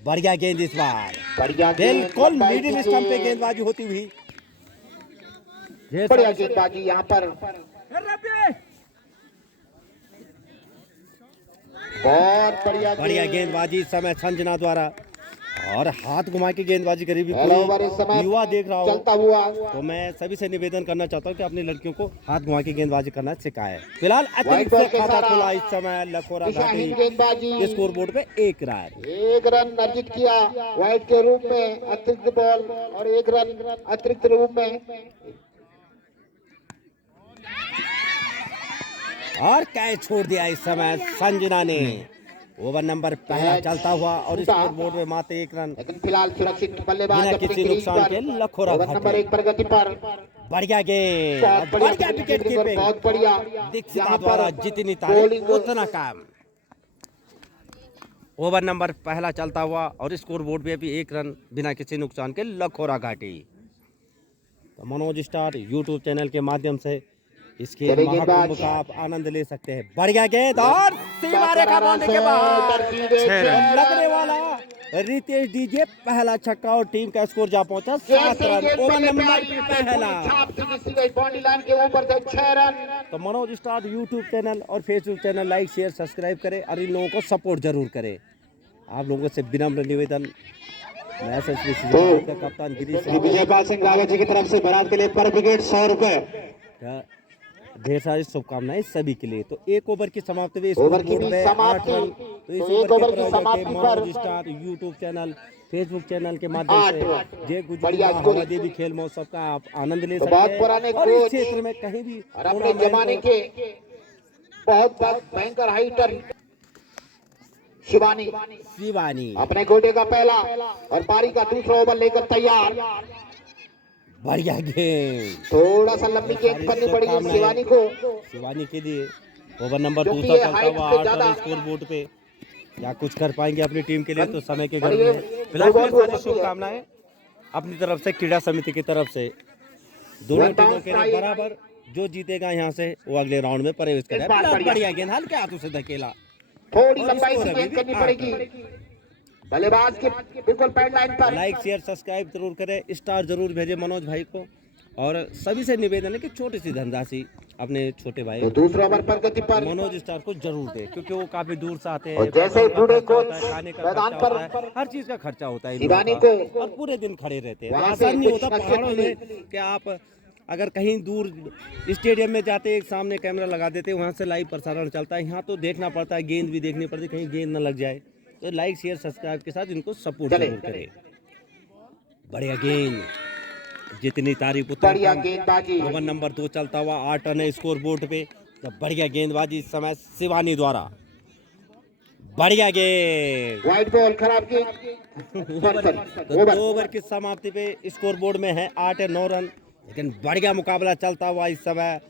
बढ़िया गेंद इस बार, बढ़िया गेंद, बिल्कुल लंबाई मिडिल की स्टंप पे गेंद। गेंदबाजी होती हुई। बढ़िया गेंदबाजी यहाँ पर, बहुत बढ़िया बढ़िया गेंदबाजी इस समय संजना द्वारा, और हाथ घुमा के गेंदबाजी करी भी पहला ओवर इस कोई समय युवा देख रहा हो चलता हुआ, तो मैं सभी से निवेदन करना चाहता हूं कि अपनी लड़कियों को हाथ घुमा के गेंदबाजी करना सिखाएं। फिलहाल अतिरिक्त बॉल से के खाता सारा खुला इस समय लखोरा दिशाहीन घाटी गेंदबाजी, स्कोर बोर्ड पे 1 रन। 1 रन अर्जित किया वाइड के रूप में, अतिरिक्त बॉल और 1 रन अतिरिक्त रूप में। और कैच छोड़ दिया इस समय संजना ने। ओवर नंबर पहला चलता हुआ और स्कोर बोर्ड में मात्र 1 रन, लेकिन फिलहाल सुरक्षित बल्लेबाज बिना अपनी किसी क्रीज नुकसान पर। के लखोरा ओवर नंबर घाटी। 1 प्रगति पर, बढ़िया गेंद, बहुत बढ़िया बढ़िया विकेट कीपिंग और कीपिंग बहुत बढ़िया दीक्षिता यहाँ द्वारा, पर जितनी तारीफ बॉलिंग। उतना काम। ओवर नंबर पहला चलता हुआ और स्कोर बोर्ड पे भी 1 रन, बिना किसी नुकसान के लखोरा घाटी। तो मनोज स्टार यूट्यूब चैनल के माध्यम से इसके चले महाकुंभ गेंदबाज। का आप आनंद ले सकते हैं। बढ़िया गेंद और सीमा रेखा बाउंड्री के बाहर, और लगने वाला रितेश डीजे पहला छक्का और टीम का स्कोर जा पहुंचा 7 रन। ओवर नंबर पहला। बाउंड्री लाइन के ऊपर से 6 रन। तो मनोज स्टार यूट्यूब चैनल और Facebook channel like share subscribe करें और इन लोगों को सपोर्ट जरूर करें। आप लोगों से विनम्र निवेदन। मैं एसएसबी सीजन का कप्तान गिरीश विजयपाल सिंह रावत जी की तरफ से बारात के लिए पर विकेट 100 रुपए। ढेर सारी शुभकामनाएं सभी के लिए। तो 1 ओवर की समाप्ति में ओवर की स्कोर 8 समाप्ति। रन। तो इस ओवर के समाप्ति पर Manoj star YouTube channel Facebook channel के माध्यम से जय गुजरी हवा देवी खेल महोत्सव का आप आनंद ले सकते बहुत हैं। पुराने और इस कोच क्षेत्र में कहीं भी और अपने जमाने के बहुत भयंकर हाइटर शिवानी अपने गोटे का पहला और पारी का दूसरा ओवर लेकर तैयार। बढ़िया गेंद, थोड़ा सा लंबी गेंद करनी पड़ेगी शिवानी को। शिवानी के लिए ओवर नंबर दूसरा चलता हुआ 8 रन स्कोर बोर्ड पे। क्या कुछ कर पाएंगे अपनी टीम के लिए तो समय के घर में। फिलहाल सारी शुभकामनाएं अपनी तरफ से, क्रीड़ा समिति की तरफ से दोनों टीमों के लिए बराबर। जो जीतेगा यहाँ से वो अगले राउंड में प्रवेश करेगा। बढ़िया गेंद हल्के हाथों से धकेला, थोड़ी लंबाई से गेंद करनी पड़ेगी बल्लेबाज के बिल्कुल पैड लाइन पर। लाइक शेयर सब्सक्राइब जरूर करें, स्टार जरूर भेजें मनोज भाई को। और सभी से निवेदन है कि छोटी सी धनराशि अपने छोटे भाई तो दूसरा ओवर पर गति पर मनोज स्टार को जरूर दे, क्योंकि वो काफी दूर से आते हैं। और जैसे ही बूढ़े कोच खाने का मैदान खर्चा पर होता है, हर चीज का खर्चा होता है इन शिवानी लोगों का। को और पूरे दिन खड़े रहते हैं, तो वहाँ से आसान नहीं कुछ होता नसीहत पहाड़ों में कि आप अगर कहीं दूर स्टेडियम में जाते एक सामने कैमरा लगा देते, वहाँ से लाइव प्रसारण चलता है। यहाँ तो देखना पड़ता है, गेंद भी देखनी पड़ती है, कहीं गेंद न लग जाए। तो लाइक शेयर सब्सक्राइब के साथ इनको सपोर्ट जरूर करें। बढ़िया गेंद, जितनी तारीफ उतनी बढ़िया कम। गेंदबाजी। ओवर नंबर 2 चलता हुआ 8 रन है स्कोर बोर्ड पे। तो बढ़िया गेंदबाजी इस समय शिवानी द्वारा। बढ़िया गेंद, वाइड बॉल खराब की। तो 2 ओवर की समाप्ति पे स्कोर बोर्ड में है 8-9 रन। लेकिन बढ़िया मुकाबला चलता हुआ इस समय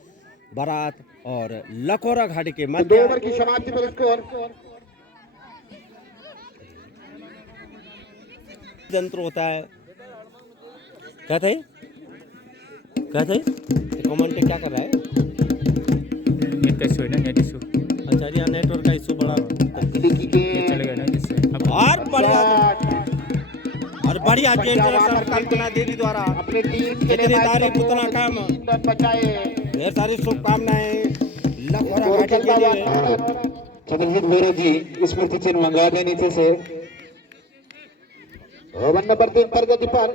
बारात और लखोरा घाटी के 2 मध्य। ओवर की समाप्ति पर स्कोर यंत्र होता है, कहते कमेंट क्या कर रहा है। नेट का इशू है ना, नेट इशू। अच्छा यहाँ नेटवर्क का इशू बड़ा ये चलेगा ना जिससे अब और बढ़िया गेंद कल्पना देवी द्वारा। अपनी टीम के जितनी तारीफ उतना कम। बचाए। ढेर सारी शुभकामनाएं लखोरा घाटी के लिए। चंद्रजीत भैरव जी स्मृति चिन्ह मंगा दे नीचे से। ओवर नंबर 3 पर गति पर।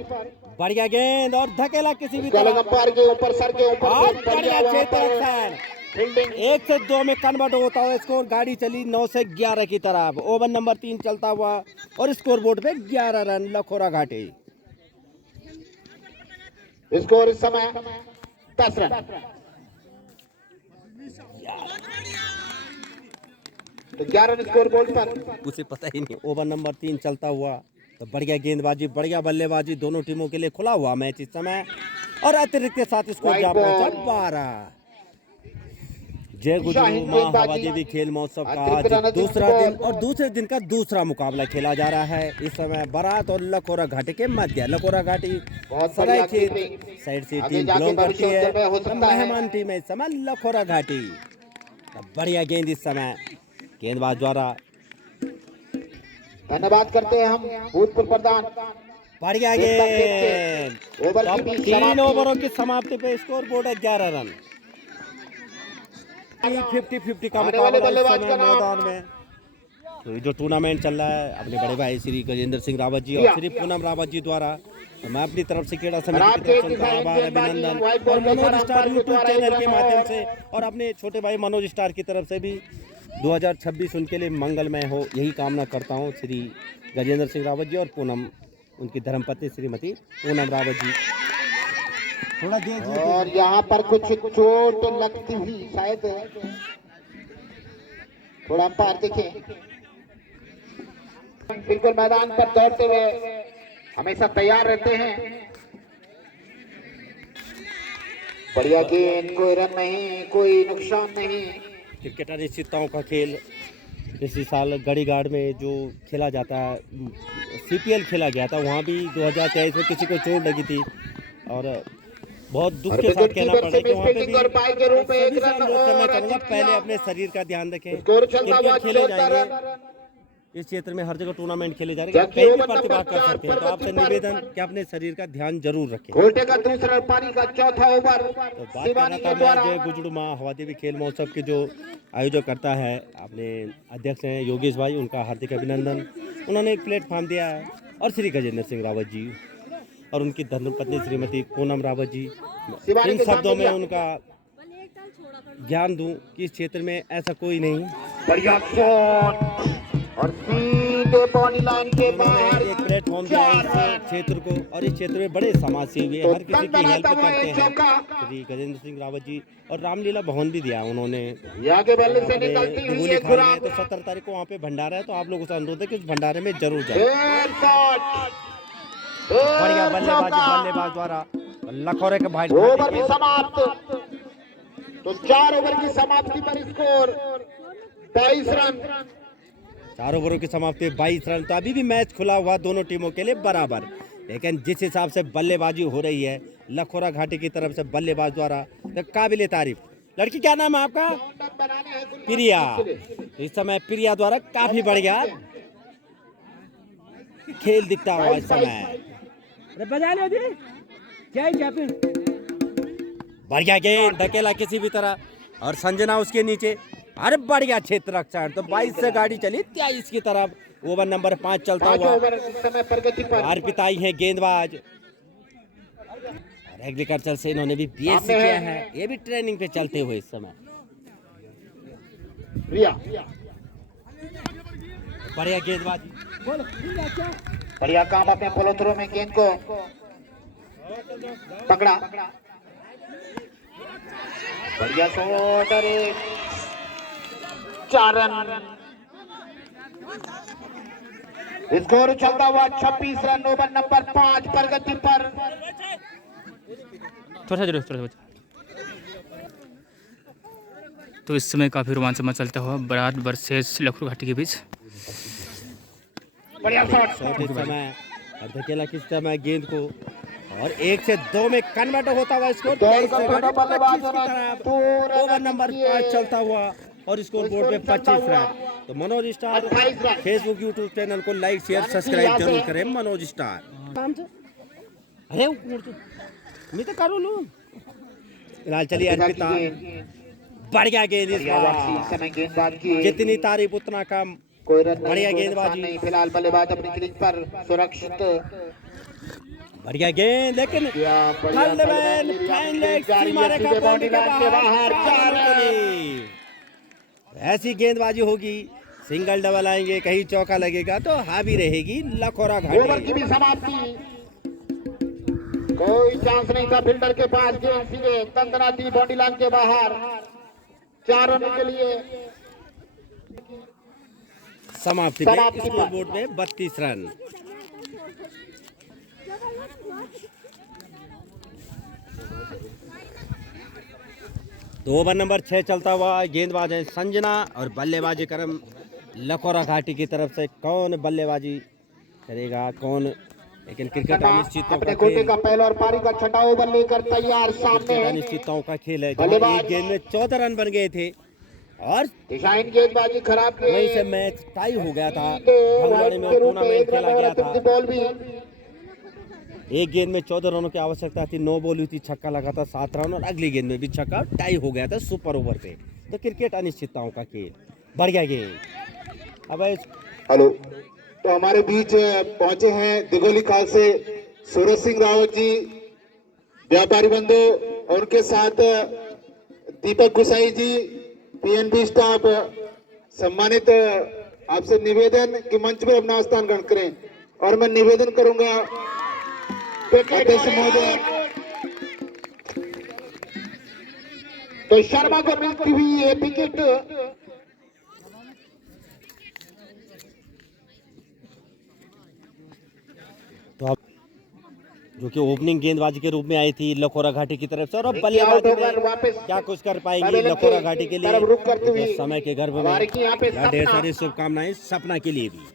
बढ़िया गेंद और धकेला किसी भी कलम तरह। अंपायर के ऊपर, सर के ऊपर और से बढ़िया वहाँ क्षेत्र पर रक्षण। फील्डिंग 1 से 2 में कन्वर्ट होता हुआ स्कोर। गाड़ी चली 9 से 11 की तरफ। ओवर नंबर 3 चलता हुआ और स्कोर बोर्ड पे 11 रन लखोरा घाटी। स्कोर इस समय 10 रन। तो 11 रन स्कोर बोर्ड पर। उसे पता ही नहीं। ओवर नंबर 3 चलता हुआ तो बढ़िया गेंदबाजी, बढ़िया बल्लेबाजी, दोनों टीमों के लिए खुला हुआ मैच इस समय। और अतिरिक्त के साथ स्कोर जा पहुंचा 12। जय गुजरू माँ हवा देवी खेल महोत्सव का आज दूसरा दिन और दूसरे दिन का दूसरा मुकाबला खेला जा रहा है। इस समय बारात और लखोरा घाटी के मध्य। लखोरा घाटी सराय क्षेत्र साइड से टीम बिलोंग करती है। मेहमान टीम है इस समय लखोरा घाटी। बढ़िया गेंद इस समय गेंदबाज द्वारा धन्यवाद करते हैं हम भूतपूर्व प्रधान। बढ़िया गेंद। ओवर की तो भी 3 समाप्ति। ओवरों की समाप्ति पे स्कोर बोर्ड है 11 रन। 50-50 का आने वाले मुकाबला इस बल्लेबाज समय का नाम मैदान में। तो ये जो टूर्नामेंट चल रहा है अपने बड़े भाई श्री गजेंद्र सिंह रावत जी और श्री पूनम रावत जी द्वारा, तो मैं अपनी तरफ से क्रीड़ा समिति की तरफ से उनका आभार अभिनंदन और मनोज स्टार यूट्यूब चैनल के माध्यम से और अपने छोटे भाई मनोज स्टार की तरफ से भी 2026 उनके लिए मंगलमय हो यही कामना करता हूँ। श्री गजेंद्र सिंह रावत जी और पूनम उनकी धर्मपत्नी श्रीमती पूनम रावत जी। थोड़ा देखिए और यहाँ पर कुछ चोट लगती हुई शायद, थोड़ा अंपायर देखें। बिल्कुल मैदान पर दौड़ते हुए हमेशा तैयार रहते हैं। बढ़िया गेंद, कोई रन नहीं, कोई नुकसान नहीं। क्रिकेट अनिश्चितताओं का खेल इसी साल गढ़ीगाड़ में जो खेला जाता है, CPL खेला गया था, वहाँ भी 2023 में किसी को चोट लगी थी और बहुत दुख के साथ कहना पड़ रहा है कि वहाँ पे भी सभी से अनुरोध करना चाहूँगा पहले अपने शरीर का ध्यान रखें। क्रिकेट खेले जाएंगे इस क्षेत्र में, हर जगह टूर्नामेंट खेले जा रहे हैं, कहीं भी प्रतिभा कर सकते हैं, तो आपसे निवेदन कि अपने शरीर का ध्यान जरूर रखें। घोटे का दूसरा पारी का चौथा ओवर। तो बात कर रहा था मैं जो गुजड़ुमा हवादेवी खेल महोत्सव के जो आयोजक करता है अपने अध्यक्ष हैं योगेश भाई, उनका हार्दिक अभिनंदन। उन्होंने एक प्लेटफॉर्म दिया है और श्री गजेंद्र सिंह रावत जी और उनकी धर्मपत्नी श्रीमती पूनम रावत जी, इन शब्दों में उनका ज्ञान दूं कि इस क्षेत्र में ऐसा कोई नहीं। बढ़िया शॉट और सीधे बॉडी लाइन के बाहर एक प्लेटफॉर्म दिया है इस क्षेत्र को और इस क्षेत्र में बड़े समाज सेवी हर किसी की हेल्प करते हैं श्री गजेंद्र सिंह रावत जी, और रामलीला भवन भी दिया उन्होंने। आगे बल्ले से निकलती हुई एक है तो 17 तारीख को वहाँ पे भंडारा है, तो आप लोगों से अनुरोध है कि उस भंडारे में जरूर जाए। बढ़िया बल्लेबाज द्वारा लखोरे के भाई ओवर भी समाप्त। तो 4 ओवर की समाप्ति पर स्कोर 22 रन। 4 ओवरों की समाप्ति 22 रन। तो अभी भी मैच खुला हुआ दोनों टीमों के लिए बराबर, लेकिन जिस हिसाब से बल्लेबाजी हो रही है लखोरा घाटी की तरफ से बल्लेबाज द्वारा, तो काबिले तारीफ। लड़की क्या नाम है आपका? प्रिया। इस समय प्रिया द्वारा काफी बढ़िया खेल दिखता हुआ इस समय। बजा लो जी, क्या बढ़िया गेंद धकेला किसी भी तरह और संजना उसके नीचे। अरे बढ़िया क्षेत्र रक्षण, तो 22 से गाड़ी चली 23 की तरफ। ओवर नंबर 5 चलता हुआ। अर्पिताई है गेंदबाज और एग्रीकल्चर से इन्होंने भी BSc किया है, ये भी ट्रेनिंग पे चलते हुए इस समय। बढ़िया गेंदबाजी, बढ़िया काम अपने फॉलो थ्रो में गेंद को पकड़ा। बढ़िया शॉट और 4 रन। स्कोर चलता हुआ 26 रन। ओवर नंबर 5 प्रगति पर। थोड़ा तो इस समय काफी रोमांचमय चलता हुआ बराड वर्सेस लखनऊ घाटी के बीच। बढ़िया शॉट इस समय और धकेला किस समय गेंद को और 1 से 2 में कन्वर्ट होता हुआ स्कोर 23 से 25 की तरफ। ओवर नंबर 5 चलता हुआ और स्कोर बोर्ड पे 25 रन। तो Manoj star Facebook YouTube channel को लाइक शेयर सब्सक्राइब जरूर करें। मनोज स्टार अरे मैं तो करूँ लूँ फिलहाल। चलिए अर्पिता, बढ़िया गेंद इस बार, जितनी तारीफ उतना कम। कोई रन बढ़िया नहीं, गेंदबाजी। नहीं। फिलहाल बल्लेबाज अपनी क्रीज पर सुरक्षित। बढ़िया गेंद, लेकिन ऐसी गेंदबाजी होगी, सिंगल डबल आएंगे, कहीं चौका लगेगा तो हावी रहेगी लखोरा ओवर घाटी। की भी समाप्ति। कोई चांस नहीं था फील्डर के पास। गेंद सीधे तंदना थी बॉडी लाइन के बाहर। 4 रन के लिए समाप्ति पे स्कोर बोर्ड में 32 रन। तो ओवर नंबर 6 चलता हुआ। गेंदबाज है संजना और बल्लेबाजी क्रम लखोरा घाटी की तरफ से। कौन बल्लेबाजी करेगा कौन, लेकिन क्रिकेट अनिश्चितताओं का अपने खेल, का पहला और पारी का छठा ओवर लेकर तैयार। सामने अनिश्चितताओं का खेल है। जहाँ एक गेंद में 14 रन बन गए थे और दिशाहीन गेंदबाजी खराब की वहीं से मैच टाई हो गया था। वाइड भंगवाड़े में के रूप में टूर्नामेंट एक रन खेला और गया अंतिम था। बॉल भी एक गेंद में 14 रनों की आवश्यकता थी, 9 बॉल हुई थी, छक्का लगा था 7 रन, और अगली गेंद में भी छक्का, टाई हो गया था सुपर ओवर पे। तो क्रिकेट अनिश्चितताओं का खेल, बढ़िया गेंद। अब हेलो, तो हमारे बीच पहुंचे हैं दिगोली खाल से सूरज सिंह रावत जी, व्यापारी बंधु, और उनके साथ दीपक गुसाई जी, पीएनबी स्टाफ। सम्मानित, आपसे निवेदन कि मंच पर अपना स्थान ग्रहण करें, और मैं निवेदन करूंगा अध्यक्ष महोदय, तो शर्मा को मिलती हुई ये विकेट। तो अब जो कि ओपनिंग गेंदबाजी के रूप में आई थी लखोरा घाटी की तरफ से, और अब बल्लेबाजी में क्या कुछ कर पाएंगी लखोरा घाटी के लिए, तो समय के गर्भ में ढेर सारी शुभकामनाएं सपना के लिए भी।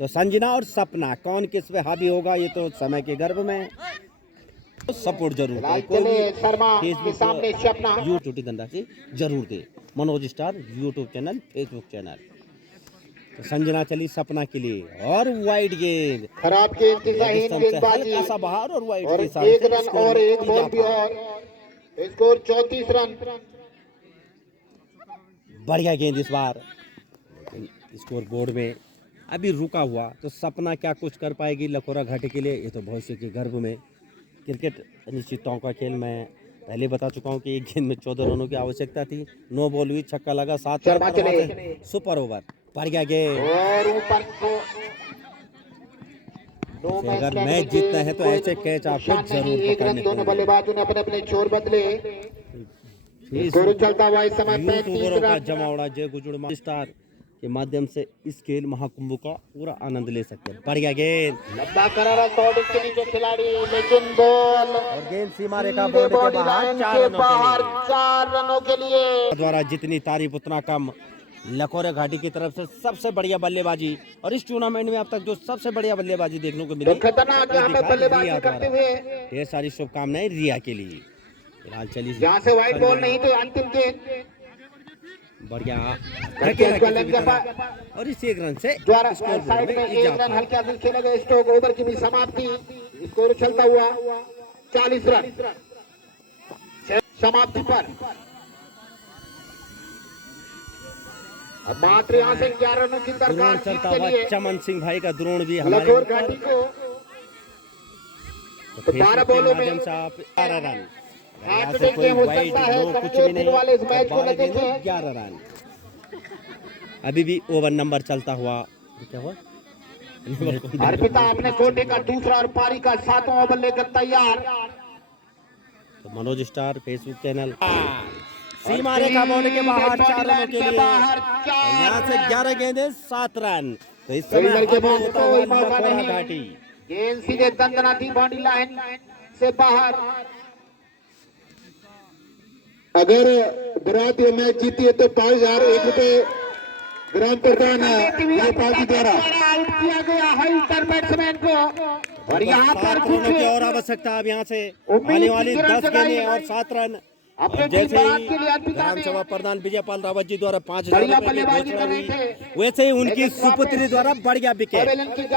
तो संजना और सपना कौन किस पे हावी होगा, ये तो समय के गर्भ में। तो सपोर्ट जरूर करें, कोई भी फेसबुक यूट्यूब धंधा से जरूर दे। Manoj star YouTube channel, Facebook channel. तो संजना चली सपना के लिए, और वाइड गेंद खराब गेंद, दिशाहीन गेंदबाजी, हल्का सा बाहर और वाइड और के साथ एक रन और एक बॉल भी, और स्कोर 34 रन। बढ़िया गेंद इस बार स्कोर बोर्ड में अभी रुका हुआ। तो सपना क्या कुछ कर पाएगी लखोरा घाटी के लिए, ये तो भविष्य के गर्भ में। क्रिकेट अनिश्चितताओं का खेल, मैं पहले बता चुका हूं कि एक गेंद में 14 रनों की आवश्यकता थी, 9 बॉल हुई, छक्का लगा, 7 रन, सुपर ओवर, बढ़िया गेंद। और ऊपर को अगर मैच जीतना है तो ऐसे कैच आपको जरूर एक रन, दोनों बल्लेबाजों ने अपने अपने छोर बदले। स्कोर चलता हुआ इस समय 35 का रन। जमावड़ा जय गुजुड़ स्टार के माध्यम से इस खेल महाकुंभ का पूरा आनंद ले सकते हैं। बढ़िया गेंद, लंबा करारा शॉट के नीचे खिलाड़ी, लेकिन बॉल और गेंद सीमा रेखा बोर्ड के बाहर, 4 रनों के लिए। द्वारा जितनी तारीफ उतना कम। लखोरा घाटी की तरफ से सबसे बढ़िया बल्लेबाजी, और इस टूर्नामेंट में अब तक जो सबसे बढ़िया बल्लेबाजी देखने को मिली, तो खतरनाक यहाँ पे बल्लेबाजी करते हुए, ढेर सारी शुभकामनाएं रिया के लिए। फिलहाल चलिए, जहाँ से व्हाइट बॉल नहीं तो अंतिम गेंद बढ़िया, और इस एक रन से द्वारा स्कोर साइड में एक रन हल्का से खेला गया। स्ट्रोक ओवर की भी समाप्ति, स्कोर चलता हुआ 40 रन समाप्ति पर। अब मात्र यहाँ से 11 रनों की दरकार चलता के हुआ लिए चमन सिंह भाई का द्रोण भी लखोर घाटी को। तो 12 बॉलों में 12 रन, हैट्रिक के हो सकता है। कुछ भी नहीं, वाले इस मैच को न देखें। 11 रन। अभी भी ओवर नंबर चलता हुआ, क्या हुआ, अर्पिता अपने कोटे का दूसरा और पारी का 7वां ओवर लेकर तैयार। तो मनोज स्टार फेसबुक चैनल, सीमा रेखा बोर्ड के बाहर 4 रनों के लिए, यहाँ से 11 गेंदें 7 रन। तो इस समय लखोरा घाटी, गेंद सीधे दंदनाती बाउंड्री लाइन से बाहर। अगर गुजरात ये मैच जीती है तो 5,001 रुपए ग्राम प्रधान पार्टी द्वारा आउट किया गया है उत्तर बैट्समैन को। और यहाँ पर रनों की और आवश्यकता। अब यहाँ से आने वाली 10 गेंदें और 7 रन। और जैसे ही ग्राम सभा प्रधान विजयपाल रावत जी द्वारा 5,000 रुपए की घोषणा हुई, वैसे ही उनकी सुपुत्री द्वारा बढ़िया विकेट,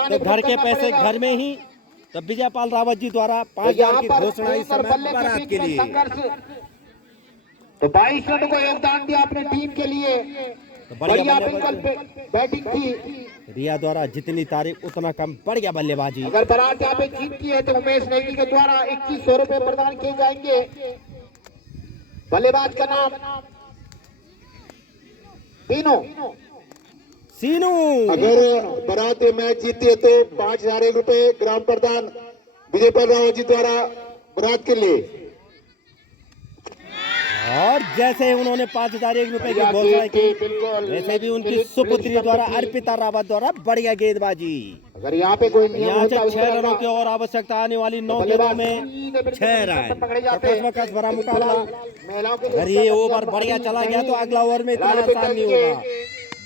तो घर के पैसे घर में ही। तब विजयपाल रावत जी द्वारा 5,000 की घोषणा इस समय बारात के लिए। तो 22 रनों को योगदान दिया अपने टीम के लिए। तो बढ़िया बैटिंग थी रिया द्वारा, जितनी तारीफ उतना कम, बढ़िया बल्लेबाजी। अगर बारात यहाँ पे जीतती है तो उमेश नेगी के द्वारा 2100 रुपए प्रदान किए जाएंगे। बल्लेबाज का नाम सीनू। अगर बारात मैच जीती है तो 5,001 रुपए ग्राम प्रधान विजयपाल रावत जी द्वारा बारात के लिए। और जैसे ही उन्होंने 5,001 रुपए की घोषणा की, वैसे भी उनकी सुपुत्री द्वारा अर्पिता रावत द्वारा बढ़िया गेंदबाजी। अगर यहाँ पे कोई यहाँ से 6 रनों की और आवश्यकता, आने वाली 9 गेंदों में 6 रन। कस भरा मुकाबला। अगर ये ओवर बढ़िया चला गया तो अगला ओवर में इतना आसान नहीं होगा।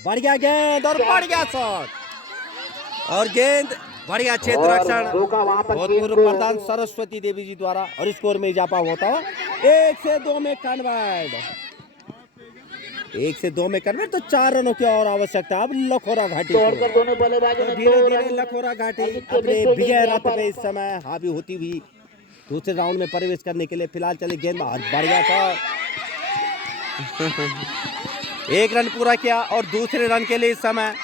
बढ़िया गेंद और बढ़िया शॉट, और गेंद बढ़िया क्षेत्र रक्षण, भूतपूर्व प्रधान सरस्वती देवी जी द्वारा, और स्कोर में इजाफा होता है 1 से 2 में कन्वर्ट। 1 से 2 में कन्वर्ट, तो 4 रनों की और आवश्यकता अब लखोरा घाटी को। तोड़कर दोनों बल्लेबाजों ने धीरे 2 धीरे रन लखोरा घाटी अधिक अपने विकेट विजय यहाँ रथ पर। पे इस समय हावी होती हुई दूसरे राउंड में प्रवेश करने के लिए फिलहाल चले गेंद और बढ़िया था। 1 रन पूरा किया और दूसरे रन के लिए इस समय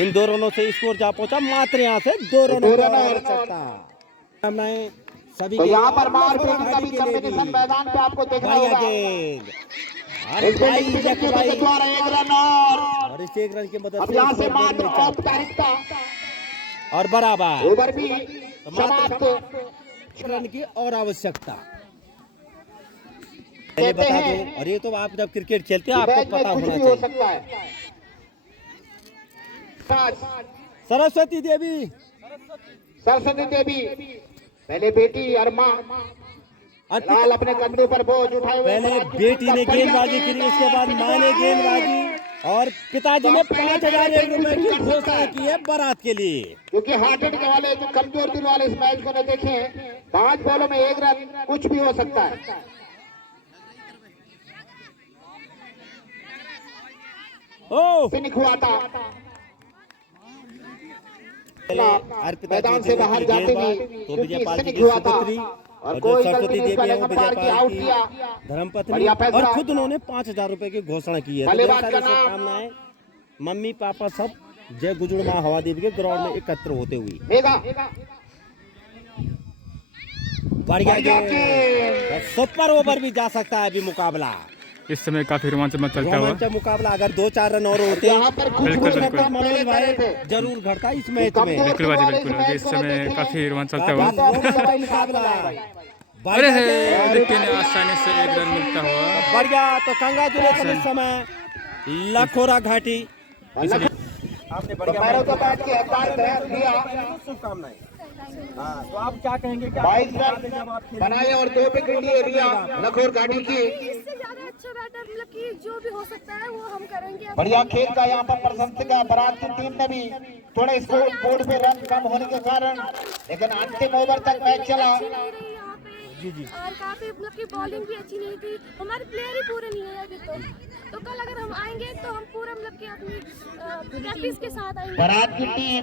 इन 2 रनों से स्कोर जा पहुंचा, मात्र यहाँ से 2 रनों की और आवश्यकता। हमने सभी तो के यहाँ पर और मार लखोरा फेंकी का घाटी भी के लिए कॉम्बिनेशन मैदान पे आपको देखना बढ़िया होगा। गेंद अरे इस भाई विकेट जक के भाई, द्वारा 1 रन और इस 1 रन की मदद अब से यहाँ से स्कोर मात्र में चार औपचारिकता और बराबर ओवर भी तो मात्र समाप्त। 1 रन की और आवश्यकता। पहले बता दो, और ये तो आप जब क्रिकेट खेलते हैं आपको मैच में पता कुछ होना भी हो चाहिए। सकता है। सरस्वती देवी, सरस्वती देवी पहले बेटी और माँ लाल अपने कंधों पर बोझ उठाए हुए पहले बरात की बेटी ने बढ़िया गेंदबाजी की, उसके बाद मां ने गेंदबाजी और पिताजी ने 5,000 रुपए की घोषणा की है बारात के लिए। क्योंकि हार्ट अटैक वाले जो कमजोर दिल वाले इस मैच को न देखें, 5 बॉलों में 1 रन कुछ भी हो सकता है। ओ फिनिश हुआ था अर्पिता मैदान जी से ने बाहर की जाते गेंदबाज, भी तो क्योंकि विजयपाल जी फिनिश की हुआ था सुपुत्री और और जो कोई सरस्वती गलती नहीं देवी है वो अंपायर की आउट किया। विजयपाल की धर्मपत्नी बढ़िया और फैसला। खुद उन्होंने 5,000 रुपए की घोषणा की है। तो बल्लेबाज ढेर का सारी नाम शुभकामनाएं मम्मी पापा सब जय गुजड़ माँ हवा देवी के ग्राउंड में एकत्र होते हुए। मेगा बढ़िया बढ़िया गेंद, सुपर ओवर भी जा सकता है अभी मुकाबला, इस समय काफी रोमांचक चलता हुआ। रोमांचक मुकाबला। अगर 2-4 रन और होते यहाँ पर कुछ बिल्कुल, कुछ बिल्कुल। रकम मनोज पहले भाई करे थे। जरूर घटता इस मैच में। बिल्कुल बाजी बिल्कुल, अभी इस समय काफी रोमांचक चलता हुआ। रोमांचक मुकाबला। अरे है, लेकिन आसानी से 1 रन मिलता हुआ। बढ़िया, तो कंग्रेचुलेशन इस समय लखोरा घाटी। आपने बढ़िया पैरों को बैठ के हकार दिया। शुभकामनाएं। हाँ, तो आप क्या कहेंगे? 22 रन बनाए और 2 विकेट लिए रिया लखोर घाटी की। इससे ज्यादा अच्छा बैटर मतलब कि जो भी हो सकता है वो हम करेंगे। बढ़िया खेल का यहाँ पर प्रशंसक का बारात की टीम ने भी थोड़े स्कोर बोर्ड पे रन कम होने के कारण, लेकिन अंतिम ओवर तक मैच चला। अच्छी नहीं रही यहाँ पे और काफी मतलब की बॉलिंग भी अच्छी नहीं थी, हमारे प्लेयर ही पूरे नहीं है अभी तो कल अगर हम आएंगे तो हम पूरा मतलब कि अपनी प्रैक्टिस के साथ आएंगे। बारात की टीम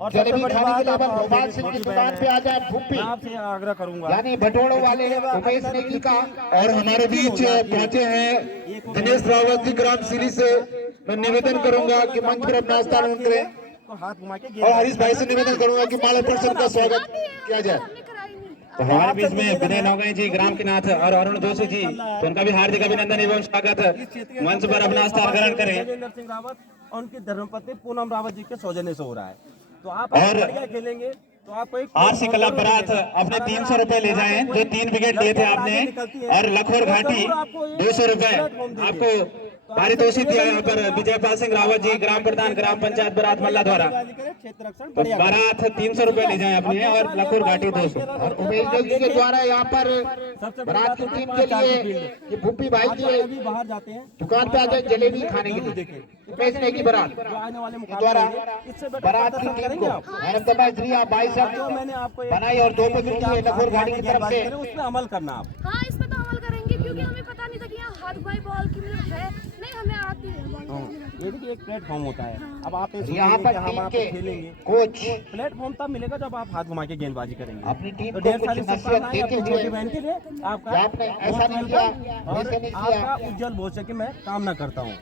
और जलेबी सबसे बड़ी खाने के लिए बात, भोपाल सिंह की दुकान पे आ जाए। भूपी मैं आपसे आग्रह करूंगा, यानी भटोड़ों वाले उमेश नेगी का। और हमारे बीच पहुंचे हैं दिनेश रावत जी ग्राम सिली से। मैं निवेदन करूंगा कि मंच पर अपना स्थान करें तो हाथ घुमा के और हरीश भाई से निवेदन करूंगा कि माला पर्सन का स्वागत किया जाए। हमने कराई नहीं। तो हमारे बीच में विनय नौगाई जी ग्राम के नाथ और अरुण जोशी जी, तो उनका भी हार्दिक अभिनंदन एवं स्वागत। मंच पर अपना स्थान ग्रहण करें। राजेंद्र सिंह रावत और उनकी धर्मपत्नी पूनम रावत जी के सौजन्य से हो रहा है। तो आप और बढ़िया खेलेंगे तो आपको एक आरसी क्लब बारात अपने 300 रुपए ले जाएं, जो 3 विकेट लिए थे आपने। और लखोर घाटी 200 रुपए आपको पारितोषिक दिया यहाँ पर विजयपाल सिंह रावत जी ग्राम प्रधान ग्राम पंचायत बारात मल्ला द्वारा। क्षेत्र रक्षण तो बारात 300 रुपए ले जाएं अपने और लखोर घाटी 200। और उमेश जोगी के द्वारा यहाँ पर बारात की टीम के लिए कि भूपी भाई अभी की बाहर जाते हैं दुकान पे आ जाए जलेबी खाने के लिए। उमेश नेगी बारात जो आने वाले के मुकाबले द्वारा होंगे, इससे बेटर बारात की प्रदर्शन टीम करेंगे को आप। मैन ऑफ द मैच रिया 22 जो रन मैंने आपको एक बनाई और 2 विकेट लिए लखोर घाटी की तरफ से। उस पर अमल करना आप। हाँ इस पे तो अमल करेंगे क्योंकि हमें पता नहीं था कि यहाँ हाथ बाई बॉल की मतलब है नहीं, हमें आती है बॉल। ये देखिए एक प्लेटफॉर्म होता है। अब आप एक यहाँ सोचेंगे पर कि हम टीम आप के खेलेंगे, कोच प्लेटफॉर्म तब मिलेगा जब आप हाथ घुमा के गेंदबाजी करेंगे। अपनी टीम तो को ढेर कुछ सारी नसीहत शुभकामनाएं देते अपनी हुए छोटी बहन के लिए कि आपका आपने ऐसा नहीं बहुत किया, वेलकम और ऐसे नहीं किया। आपका उज्जवल भविष्य की मैं कामना करता हूँ।